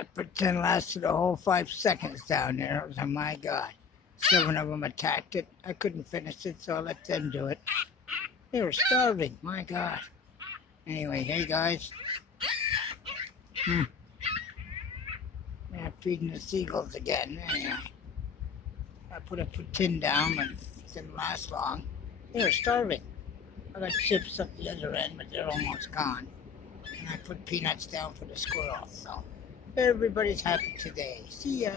That pretend lasted a whole 5 seconds down there. It was, oh my God. 7 of them attacked it. I couldn't finish it, so I let them do it. They were starving, my God. Anyway, hey guys. I'm feeding the seagulls again. Anyway, I put a tin down, but it didn't last long. They were starving. I got chips up the other end, but they're almost gone. And I put peanuts down for the squirrels, so everybody's happy today. See ya.